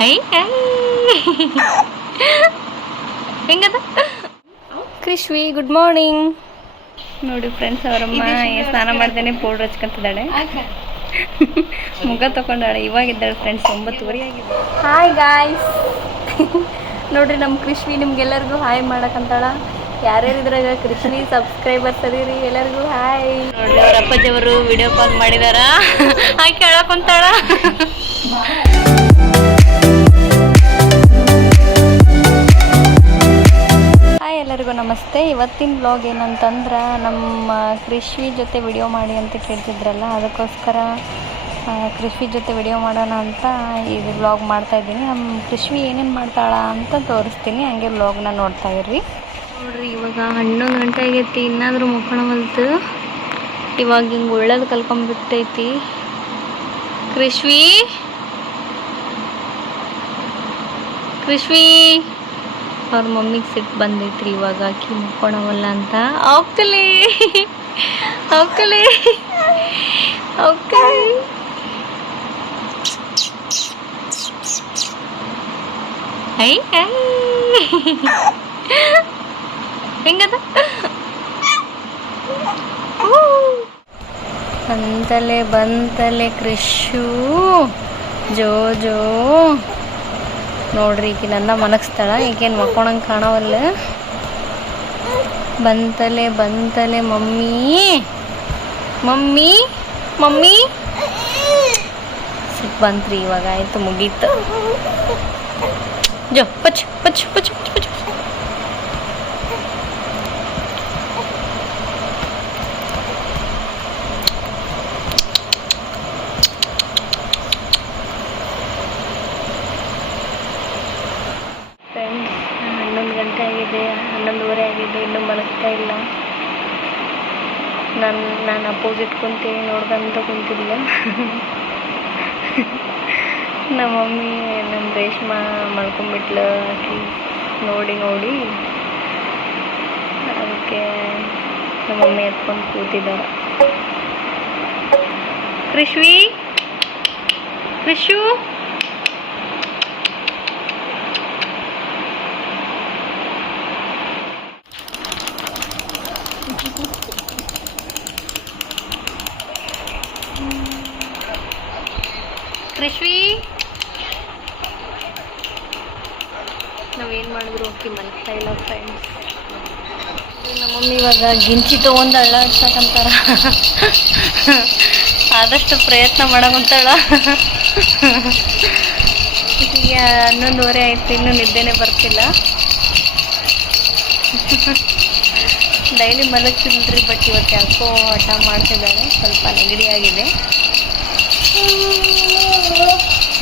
I ಹೆಂಗದ ಕೃಷ್ವಿ good morning. ನೋಡಿ friends, ಅವರಮ್ಮ ಸ್ನಾನ ಮಾಡ್ದೇನೆ ಪೌಡ್ರ್ ಹಚ್ಕೊಂತಿದ್ದಾಳೆ. ಮುಖ ತಗೊಂಡಾಳೆ. ಇವಾಗಿದ್ದಾಳೆ ಫ್ರೆಂಡ್ಸ್, 9:30 ಆಗಿದೆ. Hi guys. ನೋಡ್ರಿ ನಮ್ಮ ಕೃಷ್ವಿ ನಿಮ್ಗೆಲ್ಲರಿಗೂ ಹಾಯ್ ಮಾಡಕ್ಕಂತಾಳ. ಯಾರ್ಯಾರು ಇದ್ರಾಗ ಕೃಷ್ವಿ ಸಬ್ಸ್ಕ್ರೈಬರ್ಸ್ ಅದೀರಿ ಎಲ್ಲರಿಗೂ ಹಾಯ್. ನೋಡ್ರಿ ಅವ್ರ ಅಪ್ಪಾಜಿಯವರು ವಿಡಿಯೋ ಕಾಲ್ ಮಾಡಿದಾರ. ಹಾಯ್ ಕೇಳಕ್ಕಂತಾಳ. ಹಾಯ್ ಎಲ್ಲರಿಗೂ ನಮಸ್ತೆ. ಇವತ್ತಿನ ಬ್ಲಾಗ್ ಏನಂತಂದ್ರೆ, ನಮ್ಮ ಕೃಷ್ವಿ ಜೊತೆ ವಿಡಿಯೋ ಮಾಡಿ ಅಂತ ಕೇಳ್ತಿದ್ರಲ್ಲ, ಅದಕ್ಕೋಸ್ಕರ ಕೃಷ್ವಿ ಜೊತೆ ವಿಡಿಯೋ ಮಾಡೋಣ ಅಂತ ಇದು ಬ್ಲಾಗ್ ಮಾಡ್ತಾಯಿದ್ದೀನಿ. ನಮ್ಮ ಕೃಷ್ವಿ ಏನೇನು ಮಾಡ್ತಾಳ ಅಂತ ತೋರಿಸ್ತೀನಿ, ಹಂಗೆ ಬ್ಲಾಗ್ನ ನೋಡ್ತಾ ಇರ್ರಿ. ನೋಡ್ರಿ ಇವಾಗ 11 ಗಂಟೆ ಆಗೈತಿ, ಇನ್ನಾದರೂ ಮುಕ್ಕೊಳವಲ್ತು. ಇವಾಗ ಹಿಂಗೆ ಒಳ್ಳೇದು ಕಲ್ಕೊಂಡ್ಬಿಟ್ಟೈತಿ. ಕೃಷ್ವಿ ಕೃಷ್ವಿ ಅವ್ರ ಮಮ್ಮಿಗೆ ಸಿಟ್ಟು ಬಂದೈತ್ರಿ. ಇವಾಗ ಆಕಿ ಮುಕ್ಕೊಳವಲ್ಲ ಅಂತ. ಹೋಗ್ತಲೇ ಹೋಗ್ತಲೇ ಹೋಗ್ತಲೇ. ಐ ಹೆಂಗದ ಅಂತಲೇ ಬಂತಲೆ ಕೃಷು ಜೋ ಜೋ. ನೋಡ್ರಿ ಈಕಿ ನನ್ನ ಮನಗಿಸ್ತಾಳ. ಈಗೇನು ಮಕ್ಕೊಳಂಗೆ ಕಾಣವಲ್ಲ. ಬಂತಲೆ ಬಂತಲೆ ಮಮ್ಮಿ ಮಮ್ಮಿ ಮಮ್ಮಿ. ಸಿಟ್ಟು ಬಂತ್ರಿ ಇವಾಗ. ಆಯ್ತು, ಮುಗೀತು. ಜೋ ಪಚ್ ಪಚ್ ಪಚ್ ಪಚ್ ಪಚ್. ಫ್ರೆಂಡ್ಸ್, 11 ಗಂಟೆ ಆಗಿದೆ, 11:30 ಆಗಿದೆ, ಇನ್ನೂ ಮಲಗ್ತಾ ಇಲ್ಲ. ನಾನು ಅಪೋಸಿಟ್ ಕುಂತೀನಿ, ನೋಡ್ಕೊಂತ ಕುಂತಿಲ್ಲ. ನಮ್ಮ ಮಮ್ಮಿ ನಮ್ಮ ರೇಷ್ಮಾ ಮಲ್ಕೊಂಡ್ಬಿಟ್ಲು. ಆಕಿ ನೋಡಿ ನೋಡಿ ಅದಕ್ಕೆ ನಮ್ಮ ಮಮ್ಮಿ ಎತ್ಕೊಂಡು ಕೂತಿದ್ದಾರೆ. ಕೃಷ್ವಿ ಕೃಷು ಕೃಷ್ವಿ. ನಾವೇನು ಮಾಡಿದ್ರು ಓಕೆ ಮಲಗ್ತಾ ಇಲ್ಲ ಫ್ರೆಂಡ್ಸ್. ನಮ್ಮ ಮಮ್ಮಿ ಇವಾಗ ಗಿಂಚಿ ತೊಗೊಂಡು ಅಳ್ಳಾಡ್ಸಕ್ಕಂತಾರ. ಆದಷ್ಟು ಪ್ರಯತ್ನ ಮಾಡಕ್ಕಂತಾಳ. ಈಗ 11:30 ಆಯಿತು, ಇನ್ನೂ ನಿದ್ದೆನೇ ಬರ್ತಿಲ್ಲ. ಡೈಲಿ ಮಲಗ್ತಿಲ್ರಿ, ಬಟ್ ಇವತ್ತು ಯಾಕೋ ಹಠ ಮಾಡ್ತಿದ್ದಾಳೆ. ಸ್ವಲ್ಪ ನೆಗಡಿ ಆಗಿದೆ.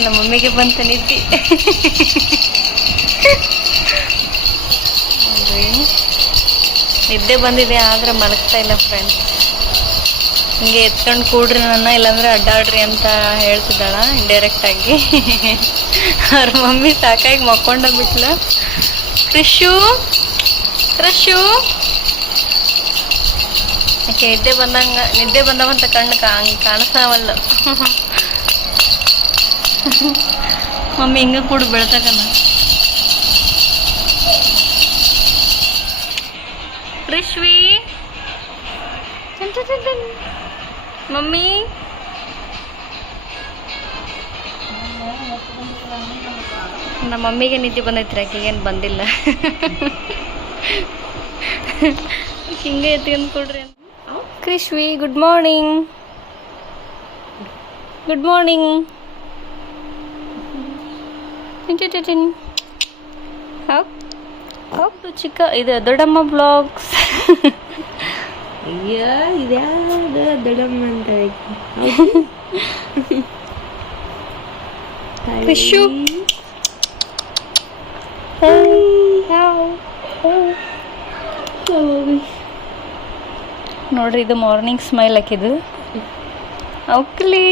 ನಮ್ಮ ಮಮ್ಮಿಗೆ ಬಂತು ನಿದ್ದೆ. ನಿದ್ದೆ ಬಂದಿದೆ, ಆದರೆ ಮಲಗ್ತಾ ಇಲ್ಲ ಫ್ರೆಂಡ್ಸ್. ಹಿಂಗೆ ಎತ್ಕೊಂಡು ಕೂಡ್ರಿ ನನ್ನ, ಇಲ್ಲಾಂದ್ರೆ ಅಡ್ಡಾಡ್ರಿ ಅಂತ ಹೇಳ್ತಿದ್ದಾಳ ಇಂಡೈರೆಕ್ಟಾಗಿ. ಅವ್ರ ಮಮ್ಮಿ ಸಾಕಾಗಿ ಮಕ್ಕೊಂಡೋಗ್ಬಿಟ್ಲ. ಕೃಷು ಕೃಷು ಯಾಕೆ ನಿದ್ದೆ ಬಂದವಂತ ಕಣ್ಣು ಕಾಣಿಸ್ತಾವಲ್ಲ. ಮಮ್ಮಿ ಹಿಂಗೆ ಕೂಡ ಬೆಳ್ತಕನ. ಕೃಷ್ವಿ ಮಮ್ಮಿ ನಮ್ಮ ಮಮ್ಮಿಗೆ ನಿದ್ದೆ ಬಂದೈತ್ರಿ, ಆಕೆಗೇನು ಬಂದಿಲ್ಲ. ಹಿಂಗೆ ಎತ್ಕೊಂಡು ಕೊಡ್ರಿ. ಕೃಷ್ವಿ ಗುಡ್ ಮಾರ್ನಿಂಗ್. Good morning. ಹೌದು ಚಿಕ್ಕ ಇದು ದೊಡ್ಡಮ್ಮ ಬ್ಲಾಗ್ಸ್. ಅಯ್ಯೋ ಇದ್ಯಾವ್ದ ದೊಡ್ಡಮ್ಮ ಅಂತ ಕೃಷು. ನೋಡ್ರಿ ಇದು ಮಾರ್ನಿಂಗ್ ಸ್ಮೈಲ್ ಹಾಕಿದ್ದು. ಅವಕ್ಲಿ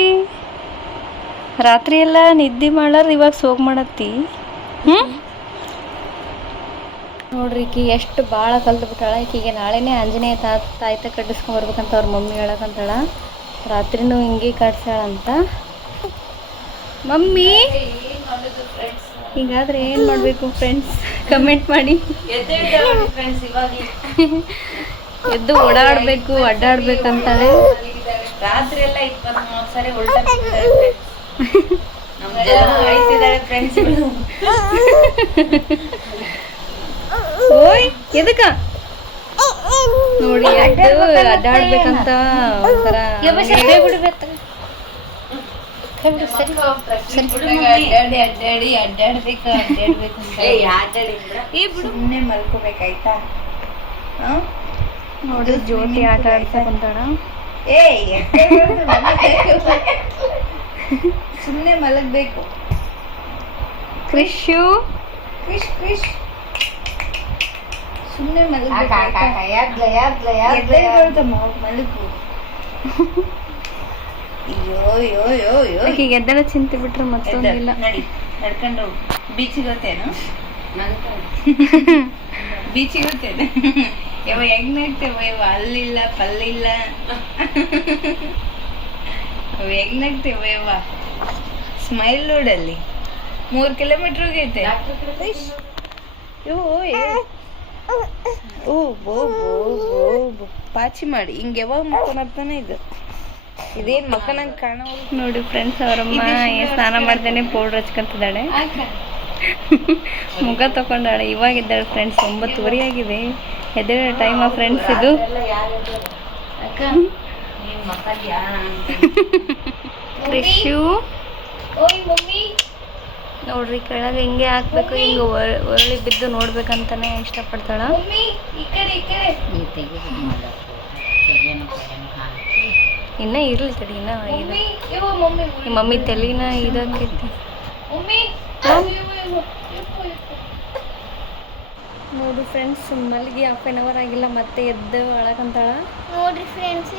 ರಾತ್ರಿ ಎಲ್ಲ ನಿದ್ದೆ ಮಾಡಾರ, ಇವಾಗ ಸೋಗ್ ಮಾಡತ್ತಿ. ನೋಡ್ರಿ ಈಕಿ ಎಷ್ಟು ಭಾಳ ಕಲ್ತ್ಬಿಟ್ಟಾಳ. ಈಕಿಗೆ ನಾಳೆನೇ ಆಂಜನೇಯ ತಾಯ್ತ ಕಟ್ಟಿಸ್ಕೊಂಬರ್ಬೇಕಂತ ಅವ್ರ ಮಮ್ಮಿ ಹೇಳಕ್ಕಂತಾಳ. ರಾತ್ರಿನೂ ಹಿಂಗೆ ಕಟ್ಸ್ಯಾಳಂತ. ಮಮ್ಮಿ ಹೀಗಾದ್ರೆ ಏನು ಮಾಡಬೇಕು ಫ್ರೆಂಡ್ಸ್ ಕಮೆಂಟ್ ಮಾಡಿ. ಫ್ರೆಂಡ್ಸ್ ಇವಾಗ ಎದ್ದು ಓಡಾಡಬೇಕು ಅಡ್ಡಾಡ್ಬೇಕಂತಾಳೆ. ರಾತ್ರಿ ಎಲ್ಲ 20-30 ಸರಿ ಉಲ್ಟಾ ನಮ್ಮ ಜನ ಆಯ್ತಿದ್ದಾರೆ ಫ್ರೆಂಡ್ಸ್. ಓಯ್ ಎದಕ್ಕ ನೋಡಿ ಎದ್ದು ಅಡ್ಡಾಡ್ಬೇಕಂತ ಒಂಥರ ಅಡ್ಡಾಡ್ಬೇಕು ಸುಮ್ಮನೆ ಮಲ್ಕೋಬೇಕಾಯ್ತಾ. ನೋಡಿ ಜ್ಯೋತಿ ಆಟ ಆಡ್ಸಕೊಂತಾಳ. ಸುಮ್ಮನೆ ಮಲಗಬೇಕು. ಕ್ರಿಶು ಸುಮ್ಮನೆ ಮಲಗು. ಈಗ ಎದ್ದಳ ಚಿಂತೆ ಬಿಟ್ರೆ ಮತ್ತೊಂದಿಲ್ಲ. ನಡಿ ನಡ್ಕೊಂಡು ಬೀಚಿಗೆ ಹೋಗ್ತೇನು? ಬೀಚಿಗೆ ಹೋಗ್ತೇನೆ. ಯಾವ ಹೆಂಗ್ ನಗ್ತೇವ ಇವ ಅಲ್ಲಿಲ್ಲ ಪಲ್ಲಿಲ್ಲ. ಅವ ಹೆಂಗ್ ನಗ್ತೇವ ಇವ ಸ್ಮೈಲ್ ನೋಡಲ್ಲಿ 3 ಕಿಲೋಮೀಟರ್ ಹೋಗೈತೆ. ಪಾಚಿ ಮಾಡಿ ಹಿಂಗೆ ಯಾವಾಗ ಮಕ್ಕಳತ್ತಾನೆ ಇದು ಇದೇನ್ ಮಕ್ಕ ನಂಗೆ ಕಾಣ. ನೋಡಿ ಫ್ರೆಂಡ್ಸ್ ಅವರಮ್ಮ ಸ್ನಾನ ಮಾಡ್ದೇನೆ ಪೌಡ್ರ್ ಹಚ್ಕೊಂತಿದ್ದಾಳೆ. ಮುಖ ತಕೊಂಡಾಳೆ. ಇವಾಗಿದ್ದಾಳೆ ಫ್ರೆಂಡ್ಸ್ 9:30 ಆಗಿದೆ. ಎದ್ದೇಳ ಟೈಮ್ ಫ್ರೆಂಡ್ಸ್ ಇದು. ಕ್ರಿಶು ನೋಡ್ರಿ ಕೆಳಗೆ ಹಿಂಗೆ ಹಾಕ್ಬೇಕು, ಹಿಂಗೆ ಒಳ್ಳೆ ಬಿದ್ದು ನೋಡ್ಬೇಕಂತಾನೆ ಇಷ್ಟಪಡ್ತಾಳ. ಇನ್ನ ಇರ್ಲಿ ತಡಿ, ಇನ್ನ ಈ ಮಮ್ಮಿ ತಲೆನ ಇದಾಕೈತಿ. ನೋಡಿ ಫ್ರೆಂಡ್ಸ್ ಮಲ್ಲಿಗೆ 1/2 hour ಆಗಿಲ್ಲ, ಮತ್ತೆ ಎದ್ದು ಅಳಕಂತಾಳ. ನೋಡ್ರಿ ಫ್ರೆಂಡ್ಸ್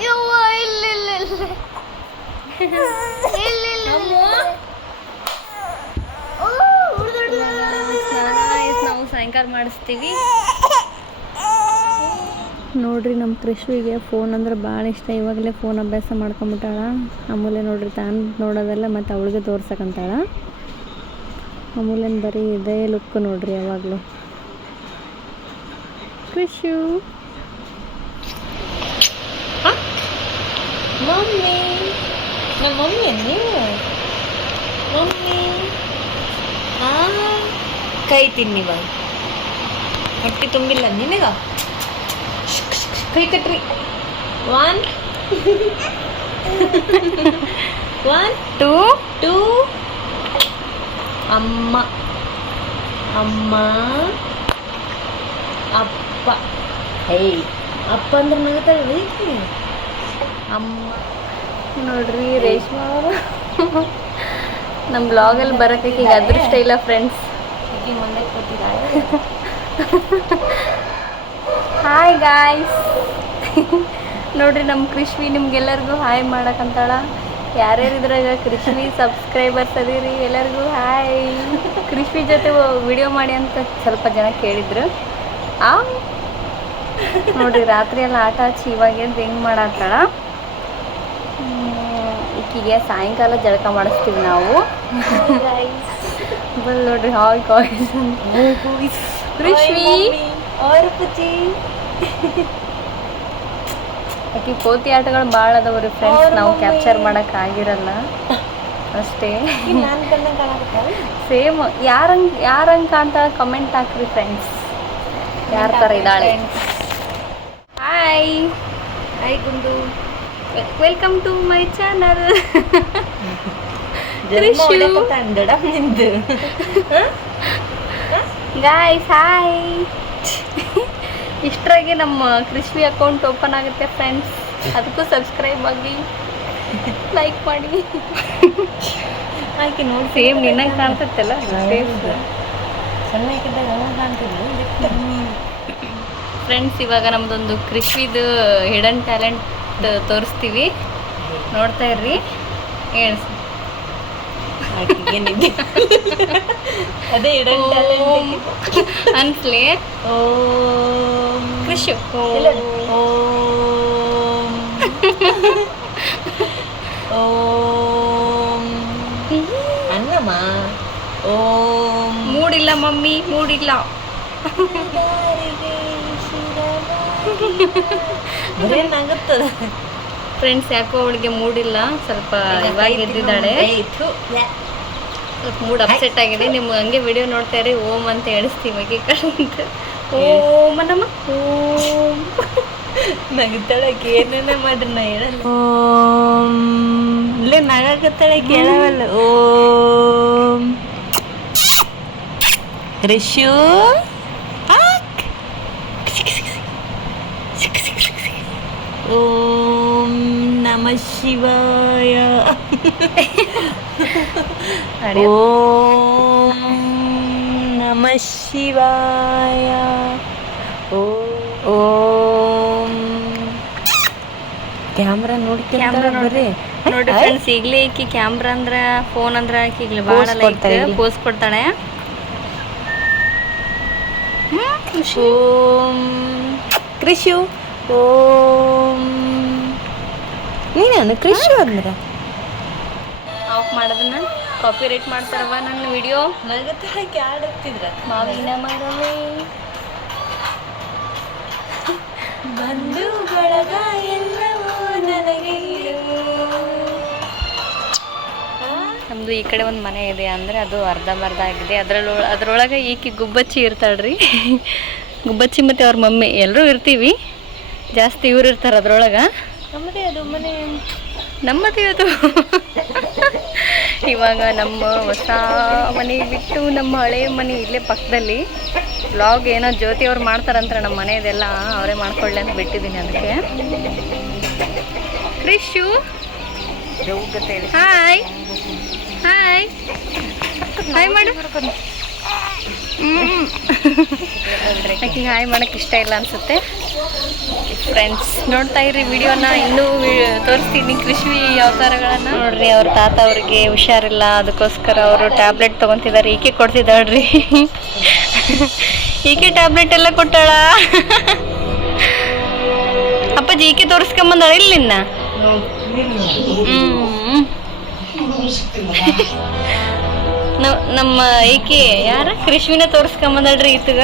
ನಾವು ಸಾಯಂಕಾಲ ಮಾಡಿಸ್ತೀವಿ. ನೋಡ್ರಿ ನಮ್ಮ ಕೃಷ್ವಿಗೆ ಫೋನ್ ಅಂದ್ರೆ ಭಾಳ ಇಷ್ಟ. ಇವಾಗಲೇ ಫೋನ್ ಅಭ್ಯಾಸ ಮಾಡ್ಕೊಂಬಿಟ್ಟಾಳ. ಆಮೇಲೆ ನೋಡ್ರಿ ತಾನು ನೋಡೋದೆಲ್ಲ ಮತ್ತು ಅವಳಿಗೆ ತೋರ್ಸಕ್ಕಂತಾಳ. ಆಮೇಲೆ ಬರೀ ಇದೇ ಲುಕ್ ನೋಡ್ರಿ ಯಾವಾಗಲೂ. ಕೃಷು ಮಮ್ಮಿ ನಮ್ಮ ಮಮ್ಮಿ ನೀವು ಮಮ್ಮಿ ಕೈ ತಿನ್ನಿವ ಹೊಟ್ಟೆ ತುಂಬಿಲ್ಲ ನಿನಗ. ಕೈ ಕಟ್ರಿ 1 1 2 ಅಮ್ಮ ಅಮ್ಮ ಅಪ್ಪ. ಹೇಯ್ ಅಪ್ಪ ಅಂದ್ರೆ ನಗತಾಳೆ ಅಮ್ಮ. ನೋಡ್ರಿ ರೇಷ್ಮಾ ಅವರು ನಮ್ಮ ಬ್ಲಾಗಲ್ಲಿ ಬರೋಕ್ಕೆ ಈಗ ಅದೃಷ್ಟ ಇಲ್ಲ ಫ್ರೆಂಡ್ಸ್. ಈಗ ಮುಂದೆ ಕೂತಿದ್ದಾಳೆ. Hi guys. ನೋಡ್ರಿ ನಮ್ಮ ಕೃಷ್ವಿ ನಿಮ್ಗೆಲ್ಲರಿಗೂ ಹಾಯ್ ಮಾಡಕ್ಕಂತಾಳ. ಯಾರ್ಯಾರು ಇದ್ರಾಗ ಕೃಷ್ವಿ ಸಬ್ಸ್ಕ್ರೈಬರ್ಸ್ ಅದೀರಿ ಎಲ್ಲರಿಗೂ ಹಾಯ್. ಕೃಷ್ವಿ ಜೊತೆ ವಿಡಿಯೋ ಮಾಡಿ ಅಂತ ಸ್ವಲ್ಪ ಜನ ಕೇಳಿದ್ರು. ನೋಡ್ರಿ ರಾತ್ರಿ ಎಲ್ಲ ಆಟ ಹಚ್ಚಿ ಇವಾಗ ಎದ್ದು ಹೆಂಗೆ ಮಾಡತ್ತಾಳ. ಈಕಿಗೆ ಸಾಯಂಕಾಲ ಜಳಕ ಮಾಡಿಸ್ತೀವಿ ನಾವು. ಬಲ್ ನೋಡ್ರಿ ಹಾಯ್ ಗಾಯ್ಸ್ ಕೃಷ್ವಿ ಆಕಿ ಕೋತಿ ಆಟಗಳು ಭಾಳ ಅದಾವ್ರಿ ಫ್ರೆಂಡ್ಸ್. ನಾವು ಕ್ಯಾಪ್ಚರ್ ಮಾಡಕ್ ಆಗಿರಲ್ಲ ಅಷ್ಟೇ. ಸೇಮ್ ಯಾರಂಗೆ ಕಾಣ್ತಾಳೆ ಕಮೆಂಟ್ ಹಾಕ್ರಿ ಫ್ರೆಂಡ್ಸ್. ಯಾರ ಥರ ಇದ್ದಾಳೆ. ಹಾಯ್ ಹಾಯ್ ಗುಂಡು, welcome to my channel. Guys hi. ಇಷ್ಟರಾಗೆ ನಮ್ಮ ಕೃಷ್ವಿ ಅಕೌಂಟ್ ಓಪನ್ ಆಗುತ್ತೆ ಫ್ರೆಂಡ್ಸ್. ಅದಕ್ಕೂ ಸಬ್ಸ್ಕ್ರೈಬ್ ಆಗಿ ಲೈಕ್ ಮಾಡಿ. ಆಕೆ ನೋಡಿ ಸೇಮ್ ನಿನ್ನಂಗೆ ಕಾಣ್ತತ್ತಲ್ಲ ಫ್ರೆಂಡ್ಸ್. ಇವಾಗ ನಮ್ಮದೊಂದು ಕೃಷಿದು ಹಿಡನ್ ಟ್ಯಾಲೆಂಟ್ ತೋರಿಸ್ತೀವಿ, ನೋಡ್ತಾ ಇರ್ರಿ. ಹೇಳ್ಸಿ ಅದೇ ಹಿಡನ್ ಟ್ಯಾಲೆಂಟ್ ಅನ್ಸ್ಲಿ. ಕೃಷಿ ಅನ್ನಮ್ಮ ಓಂ ಮೂಡಿಲ್ಲ ಮಮ್ಮಿ, ಮೂಡಿಲ್ಲ. ಬರೇನಾಗುತ್ತದ ಫ್ರೆಂಡ್ಸ್, ಯಾಕೋ ಅವಳಿಗೆ ಮೂಡಿಲ್ಲ, ಸ್ವಲ್ಪ ಇವಾಗ ಎದ್ದಿದ್ದಾಳೆ. ಸ್ವಲ್ಪ ಮೂಡ್ ಅಪ್ಸೆಟ್ ಆಗಿದೆ. ನಿಮ್ಗೆ ಹಂಗೆ ವಿಡಿಯೋ ನೋಡ್ತಾ ಇರಿ, ಓಂ ಅಂತ ಎಣಿಸ್ತೀವಿ ಈ ಕಡೆಯಿಂದ. ಓಂ ನಮ್ಮ ಓಂ ನಗುತ್ತಾಳಕ್ಕೆ ಏನೇನ ಮಾಡ್ರಿ ನಾ ಹೇಳಲ್ಲ. ಓಂ ಇಲ್ಲೇ ನಗಾಕತ್ತಾಳಕ್ಕೆ ಹೇಳವಲ್ಲ. ಓಂ ರಿಷು ಓಂ ನಮಃ ಶಿವಾಯ. ಓಂ ನಮಃ ಶಿವಾಯ. ಓಂ ಕ್ಯಾಮ್ರಾ ನೋಡ್ರಿ ನೋಡಿ ಫ್ರೆಂಡ್ಸ್, ಈಗಲೇ ಈಕಿ ಕ್ಯಾಮ್ರಾ ಅಂದ್ರ ಫೋನ್ ಅಂದ್ರ ಈಗಲೇ ಭಾಳ ಲೈಕ್ ಪೋಸ್ ಕೊಡ್ತಾಳೆ. ಓಂ ಕೃಷು. ಓಂ ನೀನು ಕೃಷಿ ಅಂದ್ರೆ ಆಫ್ ಮಾಡೋದನ್ನ ಕಾಪಿ ರೈಟ್ ಮಾಡ್ತಾರವ ನನ್ನ ವಿಡಿಯೋ. ನಗತ್ತಾಳಕ್ಕೆ ಆಡುತ್ತಿದ್ರ ಮಾವಿನ ಮರವೇ ಬಂದು ಬಳಗ ಎಲ್ಲವೂ ನನಗೆ. ನಮ್ದು ಈ ಕಡೆ ಒಂದು ಮನೆ ಇದೆ, ಅಂದರೆ ಅದು ಅರ್ಧಂಬರ್ಧ ಆಗಿದೆ. ಅದ್ರೊಳಗೆ ಈಕಿ ಗುಬ್ಬಚ್ಚಿ ಇರ್ತಾಳ್ರಿ. ಗುಬ್ಬಚ್ಚಿ ಮತ್ತು ಅವ್ರ ಮಮ್ಮಿ ಎಲ್ಲರೂ ಇರ್ತೀವಿ. ಜಾಸ್ತಿ ಇವ್ರು ಇರ್ತಾರೆ ಅದ್ರೊಳಗೆ. ನಮ್ಮದೇ ಅದು ಮನೆ, ನಮ್ಮದೇ ಅದು. ಇವಾಗ ನಮ್ಮ ಹೊಸ ಮನೆ ಬಿಟ್ಟು ನಮ್ಮ ಹಳೆಯ ಮನೆ ಇಲ್ಲೇ ಪಕ್ಕದಲ್ಲಿ. ವ್ಲಾಗ್ ಏನೋ ಜ್ಯೋತಿ ಅವ್ರು ಮಾಡ್ತಾರಂತಾರೆ, ನಮ್ಮ ಮನೆಯದೆಲ್ಲ ಅವರೇ ಮಾಡ್ಕೊಳ್ಳಿ ಅಂತ ಬಿಟ್ಟಿದ್ದೀನಿ. ಅದಕ್ಕೆ ಕ್ರಿಶು ಹಾಯ್ ಹಾಯ್ ಹಾಯ್ ಮಾಡು. ಆಕೆಗೆ ಹಾಯ್ ಮಾಡೋಕ್ಕೆ ಇಷ್ಟ ಇಲ್ಲ ಅನಿಸುತ್ತೆ. ಫ್ರೆಂಡ್ಸ್, ನೋಡ್ತಾ ಇರಿ ವಿಡಿಯೋನ. ಇನ್ನೂ ತೋರಿಸ್ತೀನಿ ಕೃಷಿ ಅವತಾರಗಳನ್ನು. ನೋಡ್ರಿ, ಅವ್ರ ತಾತ ಅವ್ರಿಗೆ ಹುಷಾರಿಲ್ಲ, ಅದಕ್ಕೋಸ್ಕರ ಅವರು ಟ್ಯಾಬ್ಲೆಟ್ ತೊಗೊತಿದ್ದಾರೆ. ಈಕೆ ಕೊಡ್ತಿದ್ದಾಳ್ರಿ. ಈಕೆ ಟ್ಯಾಬ್ಲೆಟ್ ಎಲ್ಲ ಕೊಟ್ಟಾಳ. ಅಪ್ಪಾಜಿ ಈಕೆ ತೋರಿಸ್ಕೊಂಬಂದಾಳ ಇಲ್ಲಿ ನಿನ್ನ. ನಮ್ಮ ಈಕೆ ಯಾರ ಕೃಷ್ವಿನ ತೋರಿಸ್ಕೊಂಬಂದಳ್ರಿ ಈತಗ.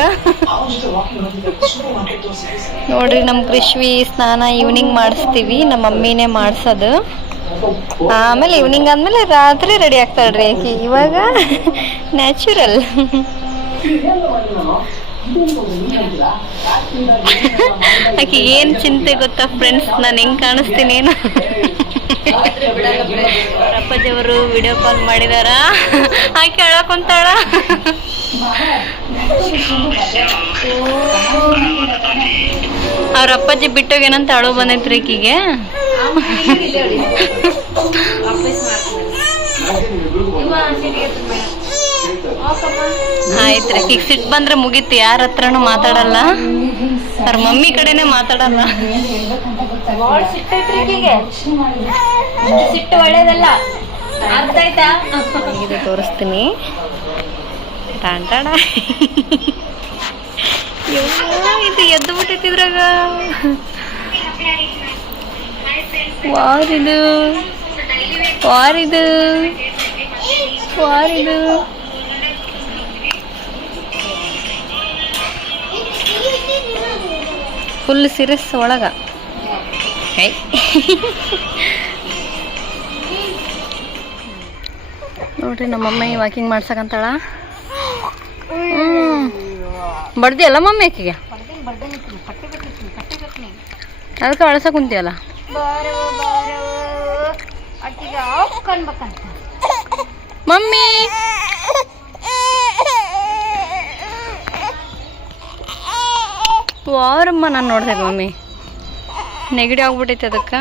ನೋಡ್ರಿ, ನಮ್ಮ ಕೃಷ್ವಿ ಸ್ನಾನ ಈವ್ನಿಂಗ್ ಮಾಡಿಸ್ತೀವಿ, ನಮ್ಮ ಮಮ್ಮಿನೇ ಮಾಡಿಸೋದು. ಆಮೇಲೆ ಈವ್ನಿಂಗ್ ಆದ್ಮೇಲೆ ರಾತ್ರಿ ರೆಡಿ ಆಗ್ತಾಳ್ರಿ ಆಕೆ. ಇವಾಗ ನ್ಯಾಚುರಲ್. ಆಕೆ ಏನು ಚಿಂತೆ ಗೊತ್ತಾ ಫ್ರೆಂಡ್ಸ್, ನಾನು ಹೆಂಗೆ ಕಾಣಿಸ್ತೀನಿ ಏನು. ಅಪ್ಪಾಜಿ ಅವರು ವಿಡಿಯೋ ಕಾಲ್ ಮಾಡಿದಾರ. ಆಕೆ ಅಳಕೊಂತಾಳ. ಅವ್ರ ಅಪ್ಪಾಜಿ ಬಿಟ್ಟೋಗೇನಂತ ಅಳು ಬಂದೈತ್ರಿ ಈಕಿಗೆ. ಆಯ್ತ್ರಿ, ಈಗ ಸಿಟ್ಟು ಬಂದ್ರೆ ಮುಗೀತು, ಯಾರ ಹತ್ರನೂ ಮಾತಾಡಲ್ಲ. ಅವ್ರ ಮಮ್ಮಿ ಕಡೆನೆ ಮಾತಾಡಲ್ಲ. ಸಿಟ್ಟು ಒಳ್ಳೇದಲ್ಲ, ಅರ್ಥ ಆಯ್ತಾ? ಇದು ತೋರಿಸ್ತೀನಿ. ಟಾಂಟಾಡ ಇದು ಎದ್ದು ಬಿಟ್ಟೈತಿ ಇದ್ರಾಗ. ವಾರಿದು ವಾರಿದು ವಾರಿದು ಫುಲ್ ಸೀರಿಯಸ್ ಒಳಗ. ನೋಡ್ರಿ, ನಮ್ಮಮ್ಮ ವಾಕಿಂಗ್ ಮಾಡ್ಸಕಂತಾಳ. ಬಡ್ದಿ ಅಲ್ಲ ಮಮ್ಮಿ ಆಕಿಗೆ, ಅದಕ್ಕೆ ಅಳಸ ಕುಂತಿಯಲ್ಲ. ಮಮ್ಮಿ ವಾರಮ್ಮ ನಾನು ನೋಡ್ದೆ ಮಮ್ಮಿ, ನೆಗಡಿ ಆಗ್ಬಿಟ್ಟೈತೆ ಅದಕ್ಕೆ.